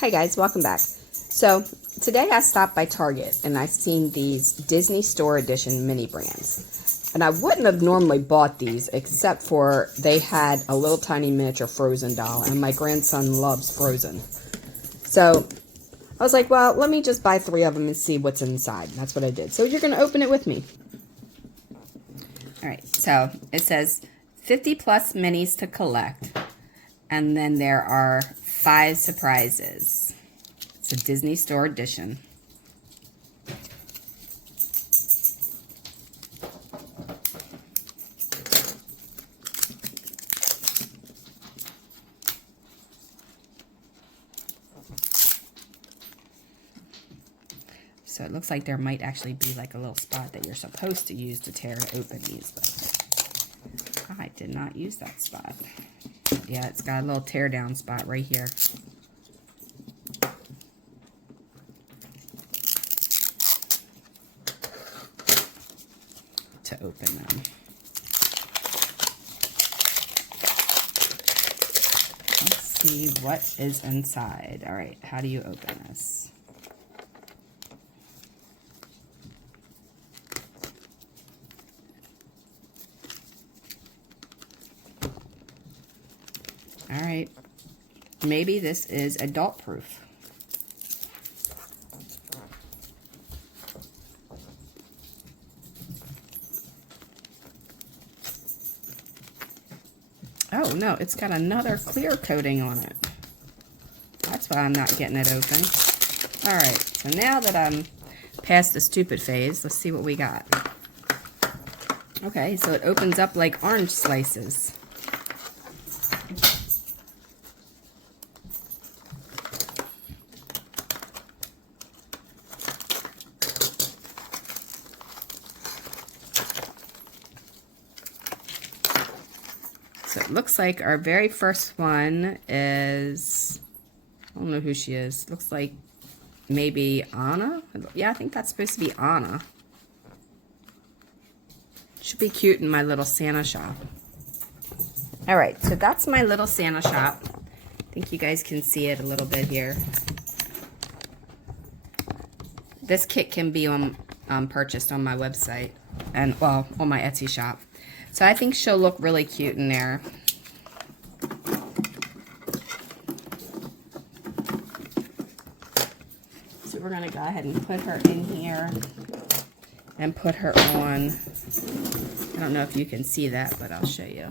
Hi guys, welcome back. So today I stopped by Target and I seen these Disney Store Edition mini brands. And I wouldn't have normally bought these except for they had a little tiny miniature Frozen doll and my grandson loves Frozen. So I was like, well, let me just buy 3 of them and see what's inside. And that's what I did. So you're going to open it with me. Alright, so it says 50 plus minis to collect. And then there are 5 surprises. It's a Disney Store Edition. So it looks like there might actually be like a little spot that you're supposed to use to tear to open these, but I did not use that spot. Yeah, it's got a little tear down spot right here. To open them. Let's see what is inside. All right, how do you open this? All right, maybe this is adult proof. Oh no, it's got another clear coating on it. That's why I'm not getting it open. All right, so now that I'm past the stupid phase, let's see what we got. Okay, so it opens up like orange slices. So it looks like our very first one is, I don't know who she is. Looks like maybe Anna. Yeah, I think that's supposed to be Anna. Should be cute in my little Santa shop. All right, so that's my little Santa shop. I think you guys can see it a little bit here. This kit can be purchased on my website and, well, on my Etsy shop. So I think she'll look really cute in there. So we're going to go ahead and put her in here and put her on. I don't know if you can see that, but I'll show you.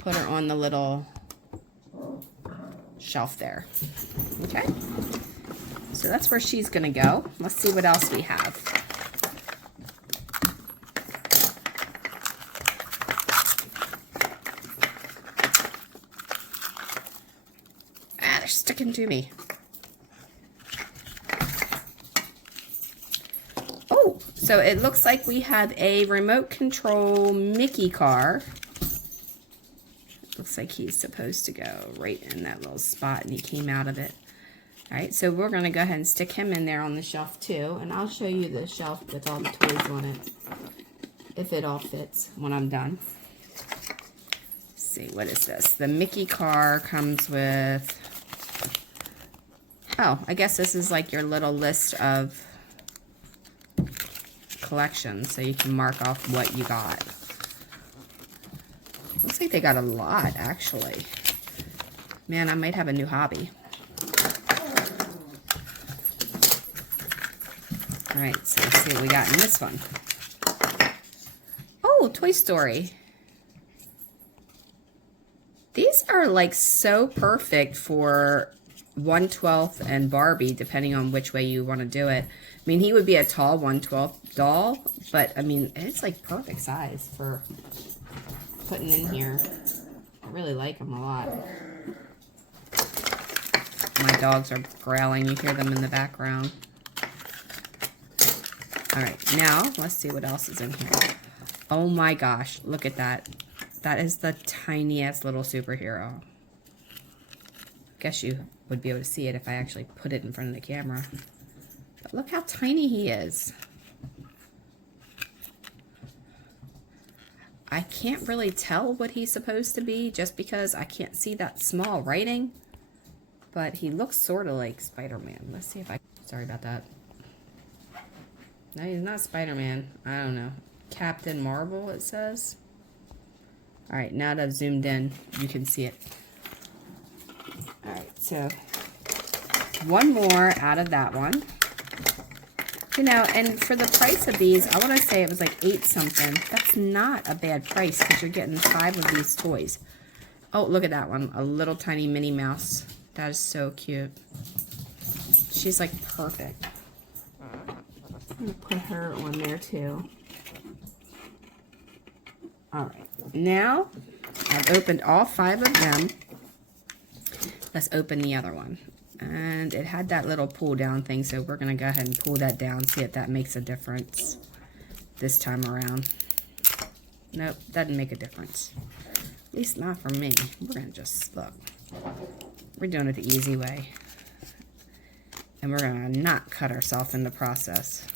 Put her on the little shelf there. Okay? So that's where she's going to go. Let's see what else we have. They're sticking to me. Oh, so it looks like we have a remote control Mickey car. Looks like he's supposed to go right in that little spot and he came out of it. All right, so we're going to go ahead and stick him in there on the shelf too, and I'll show you the shelf with all the toys on it, if it all fits when I'm done. Let's see, what is this? The Mickey car comes with, oh, I guess this is like your little list of collections, so you can mark off what you got. Looks like they got a lot, actually. Man, I might have a new hobby. All right, so let's see what we got in this one. Oh, Toy Story. These are like so perfect for 1/12 and Barbie, depending on which way you want to do it. I mean, he would be a tall 1/12 doll, but I mean, it's like perfect size for putting in here. I really like them a lot. My dogs are growling. You hear them in the background. All right, now let's see what else is in here. Oh my gosh, look at that. That is the tiniest little superhero. Guess you would be able to see it if I actually put it in front of the camera. But look how tiny he is. I can't really tell what he's supposed to be just because I can't see that small writing. but he looks sort of like Spider-Man. Let's see if I... Sorry about that. No, he's not Spider-Man. I don't know. Captain Marvel, it says. Alright, now that I've zoomed in, you can see it. Alright, so one more out of that one. You know, and for the price of these, I want to say it was like 8 something. That's not a bad price because you're getting 5 of these toys. Oh, look at that one. A little tiny Minnie Mouse. That is so cute. She's like perfect. I'm going to put her on there too. Alright, now I've opened all 5 of them. Let's open the other one. And it had that little pull down thing, so we're going to go ahead and pull that down, see if that makes a difference this time around. Nope, doesn't make a difference. At least not for me. We're going to just, look, we're doing it the easy way. And we're going to not cut ourselves in the process.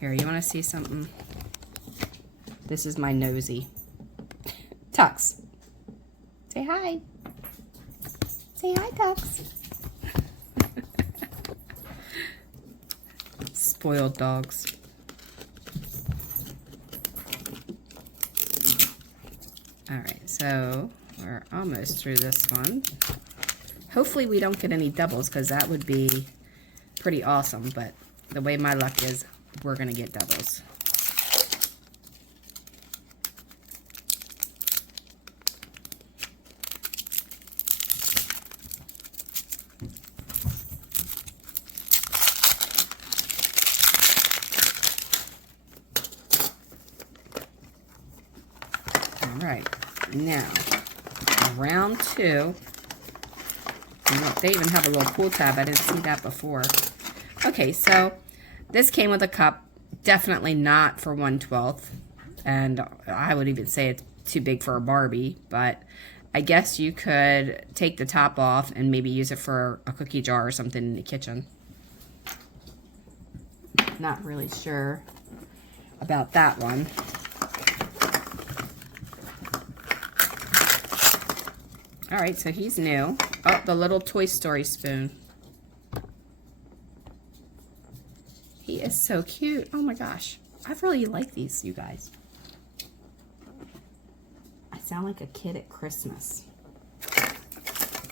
Here, you want to see something? This is my nosy. Tux. Say hi. Say hi, Tux. Spoiled dogs. Alright, so we're almost through this one. Hopefully we don't get any doubles because that would be pretty awesome, but the way my luck is, we're going to get doubles. Alright, now, round 2. They even have a little pull tab. I didn't see that before. Okay, so this came with a cup. Definitely not for 1/12. And I would even say it's too big for a Barbie. But I guess you could take the top off and maybe use it for a cookie jar or something in the kitchen. Not really sure about that one. Alright, so he's new. Oh, the little Toy Story spoon. He is so cute. Oh my gosh. I really like these, you guys. I sound like a kid at Christmas.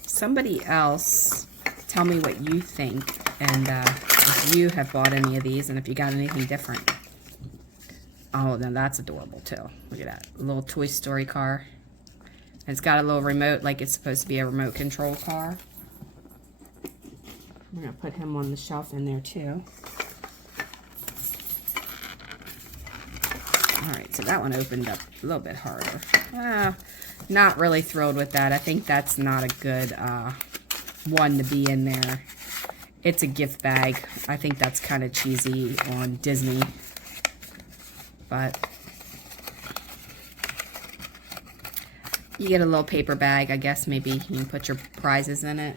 Somebody else, tell me what you think. And if you have bought any of these and if you got anything different. Oh, now that's adorable too. Look at that. A little Toy Story car. It's got a little remote like it's supposed to be a remote control car. I'm going to put him on the shelf in there too. Alright, so that one opened up a little bit harder. Not really thrilled with that. I think that's not a good one to be in there. It's a gift bag. I think that's kind of cheesy on Disney. But you get a little paper bag. I guess maybe you can put your prizes in it.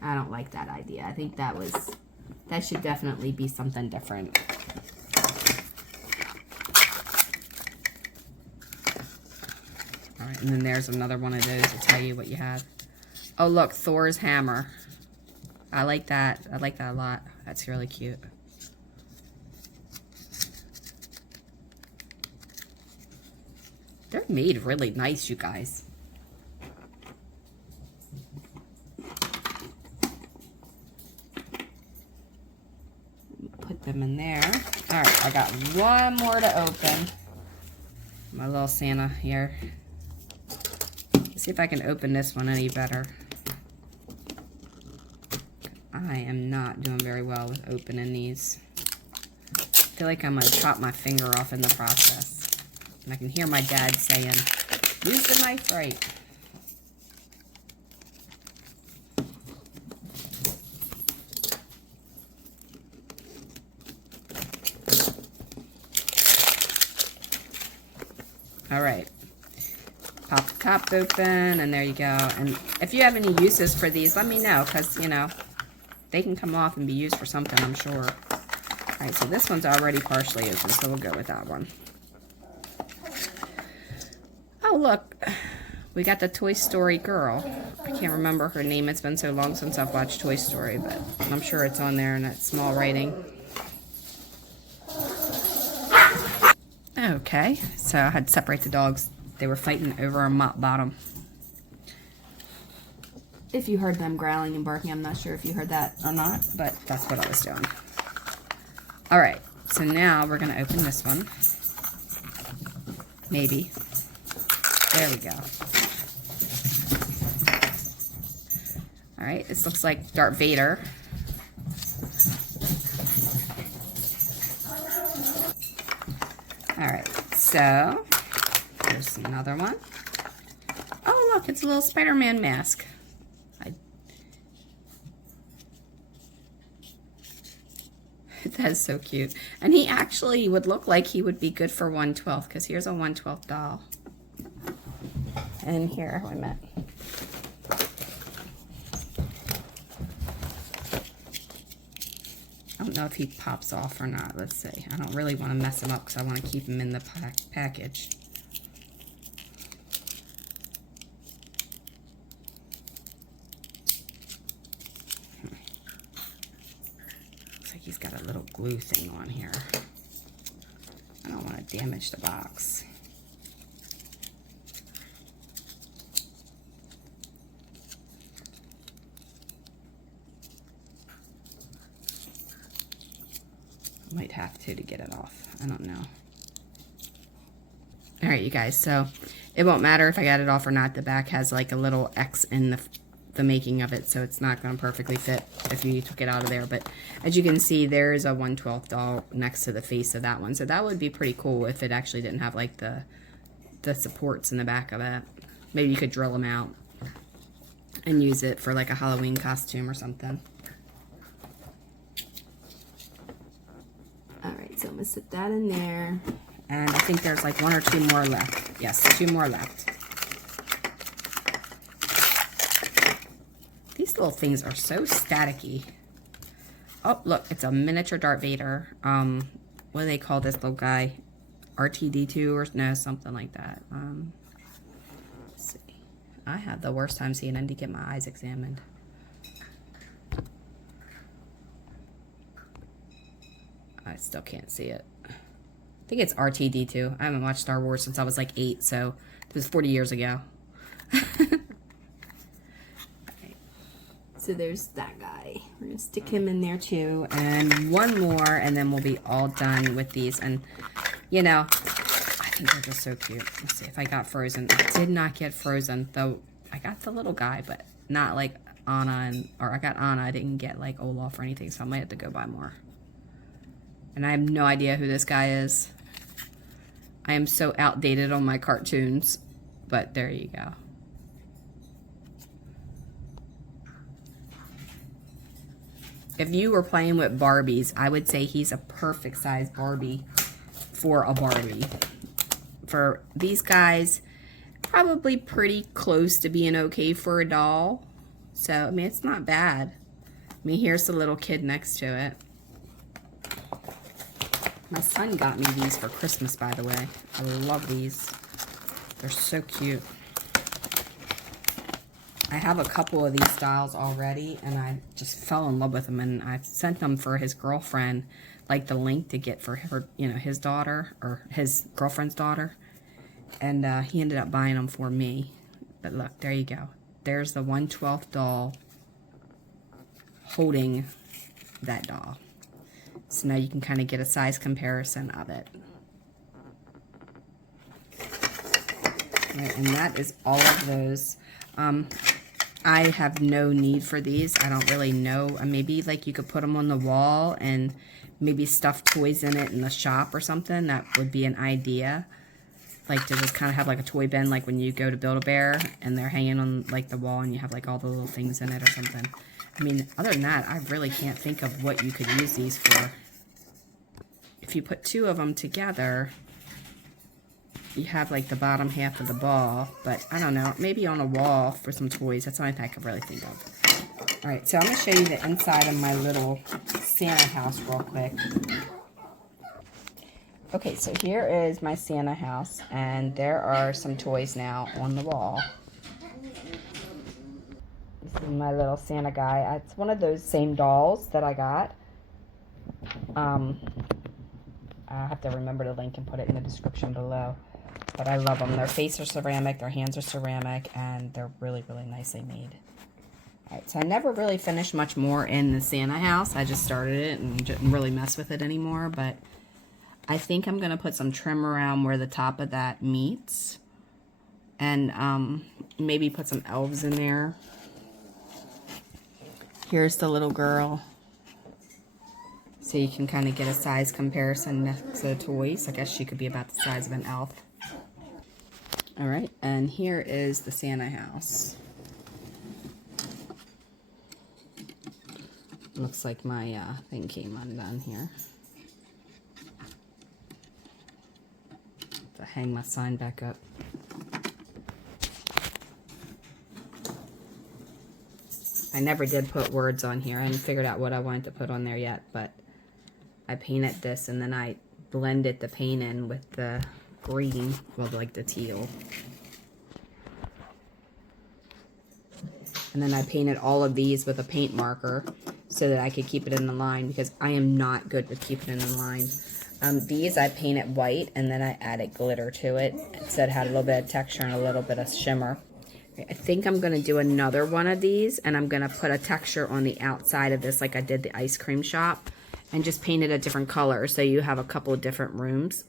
I don't like that idea. I think that should definitely be something different. Alright, and then there's another one of those to tell you what you have. Oh look, Thor's hammer. I like that. I like that a lot. That's really cute. They're made really nice, you guys. Put them in there. Alright, I got one more to open. My little Santa here. Let's see if I can open this one any better. I am not doing very well with opening these. I feel like I'm going to chop my finger off in the process. And I can hear my dad saying, use the knife right. Alright. Pop the top open, and there you go. And if you have any uses for these, let me know, because, you know, they can come off and be used for something, I'm sure. Alright, so this one's already partially open, so we'll go with that one. look, we got the Toy Story girl. I can't remember her name. It's been so long since I've watched Toy Story, but I'm sure it's on there in that small writing. Okay, so I had to separate the dogs. They were fighting over a mop bottom. If you heard them growling and barking, I'm not sure if you heard that or not, but that's what I was doing. All right, so now we're going to open this one. Maybe. There we go. All right, this looks like Darth Vader. All right, so there's another one. Oh, look, it's a little Spider-Man mask. That's so cute. And he actually would look like he would be good for 1/12, because here's a 1/12 doll. And here, wait a minute. I don't know if he pops off or not. Let's see. I don't really want to mess him up because I want to keep him in the package. Looks like he's got a little glue thing on here. I don't want to damage the box. Might have to get it off. I don't know. All right, you guys, so it won't matter if I got it off or not. The back has like a little X in the making of it, so it's not going to perfectly fit if you took it out of there. But as you can see, there's a 1/12 doll next to the face of that one. So that would be pretty cool if it actually didn't have like the supports in the back of it. Maybe you could drill them out and use it for like a Halloween costume or something. Alright, so I'm going to sit that in there. And I think there's like 1 or 2 more left. Yes, 2 more left. These little things are so staticky. Oh, look, it's a miniature Darth Vader. What do they call this little guy? RTD2 or no, something like that. Let's see. I had the worst time seeing him to get my eyes examined. I still can't see it. I think it's RTD2. I haven't watched Star Wars since I was like 8, so it was 40 years ago. Okay. So there's that guy. We're going to stick him in there too. And one more, and then we'll be all done with these. And, you know, I think they're just so cute. Let's see if I got Frozen. I did not get Frozen, though I got the little guy, but not like Anna. Or I got Anna. I didn't get like Olaf or anything, so I might have to go buy more. And I have no idea who this guy is. I am so outdated on my cartoons. But there you go. If you were playing with Barbies, I would say he's a perfect size Barbie for a Barbie. For these guys, probably pretty close to being okay for a doll. So, I mean, it's not bad. I mean, here's the little kid next to it. My son got me these for Christmas, by the way. I love these. They're so cute. I have a couple of these styles already, and I just fell in love with them. And I sent them for his girlfriend, like the link to get for her, you know, his daughter, or his girlfriend's daughter. And he ended up buying them for me. But look, there you go. There's the 1/12 doll holding that doll. So now you can kind of get a size comparison of it. Right, and that is all of those. I have no need for these. I don't really know. Maybe like you could put them on the wall and maybe stuff toys in it in the shop or something. That would be an idea. Like to just kind of have like a toy bin, like when you go to Build-A-Bear and they're hanging on like the wall and you have like all the little things in it or something. I mean, other than that, I really can't think of what you could use these for. If you put 2 of them together, you have like the bottom half of the ball, but I don't know, maybe on a wall for some toys. That's the only thing I could really think of. All right, so I'm going to show you the inside of my little Santa house real quick. Okay, so here is my Santa house, and there are some toys now on the wall. This is my little Santa guy. It's one of those same dolls that I got. I have to remember to link and put it in the description below. But I love them. Their face are ceramic, their hands are ceramic, and they're really, really nicely made. Alright, so I never really finished much more in the Santa house. I just started it and didn't really mess with it anymore, but I think I'm going to put some trim around where the top of that meets. And maybe put some elves in there. Here's the little girl. So you can kind of get a size comparison next to the toys. I guess she could be about the size of an elf. Alright, and here is the Santa house. Looks like my thing came undone here. To hang my sign back up. I never did put words on here. I hadn't figured out what I wanted to put on there yet, but I painted this and then I blended the paint in with the green, well, like the teal. And then I painted all of these with a paint marker so that I could keep it in the line, because I am not good with keeping it in line. These I painted white and then I added glitter to it, so it had a little bit of texture and a little bit of shimmer. I think I'm going to do another one of these, and I'm going to put a texture on the outside of this like I did the ice cream shop, and just paint it a different color so you have a couple of different rooms.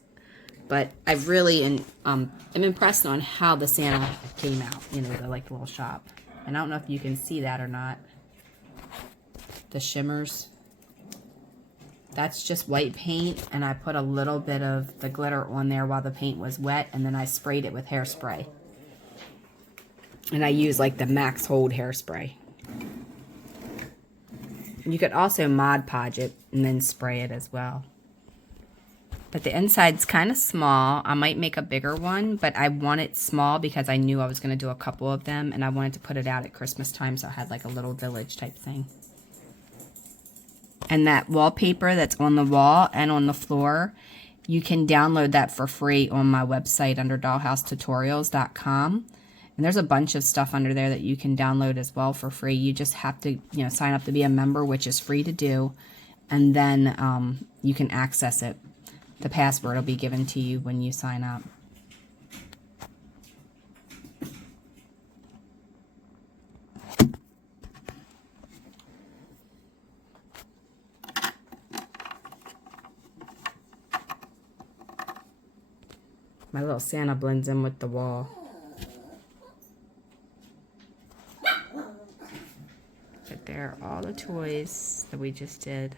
But I really am impressed on how the Santa came out, you know, the like little shop. And I don't know if you can see that or not. The shimmers. That's just white paint, and I put a little bit of the glitter on there while the paint was wet, and then I sprayed it with hairspray. And I use like the Max Hold hairspray. You could also Mod Podge it and then spray it as well. But the inside's kind of small. I might make a bigger one, but I want it small because I knew I was going to do a couple of them, and I wanted to put it out at Christmas time, so I had like a little village type thing. And that wallpaper that's on the wall and on the floor, you can download that for free on my website under dollhousetutorials.com. And there's a bunch of stuff under there that you can download as well for free. You just have to, you know, sign up to be a member, which is free to do. And then you can access it. The password will be given to you when you sign up. My little Santa blends in with the wall. But there are all the toys that we just did.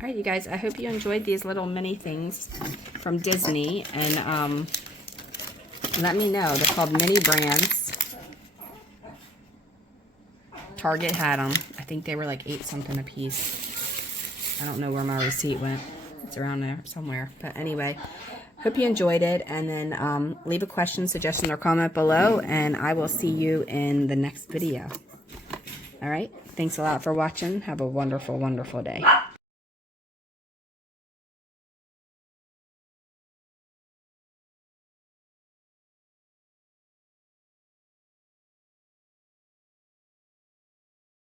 Alright, you guys, I hope you enjoyed these little mini things from Disney, and let me know. They're called mini brands. Target had them. I think they were like 8 something a piece. I don't know where my receipt went. It's around there somewhere. But anyway, hope you enjoyed it, and then leave a question, suggestion, or comment below, and I will see you in the next video. Alright, thanks a lot for watching. Have a wonderful, wonderful day.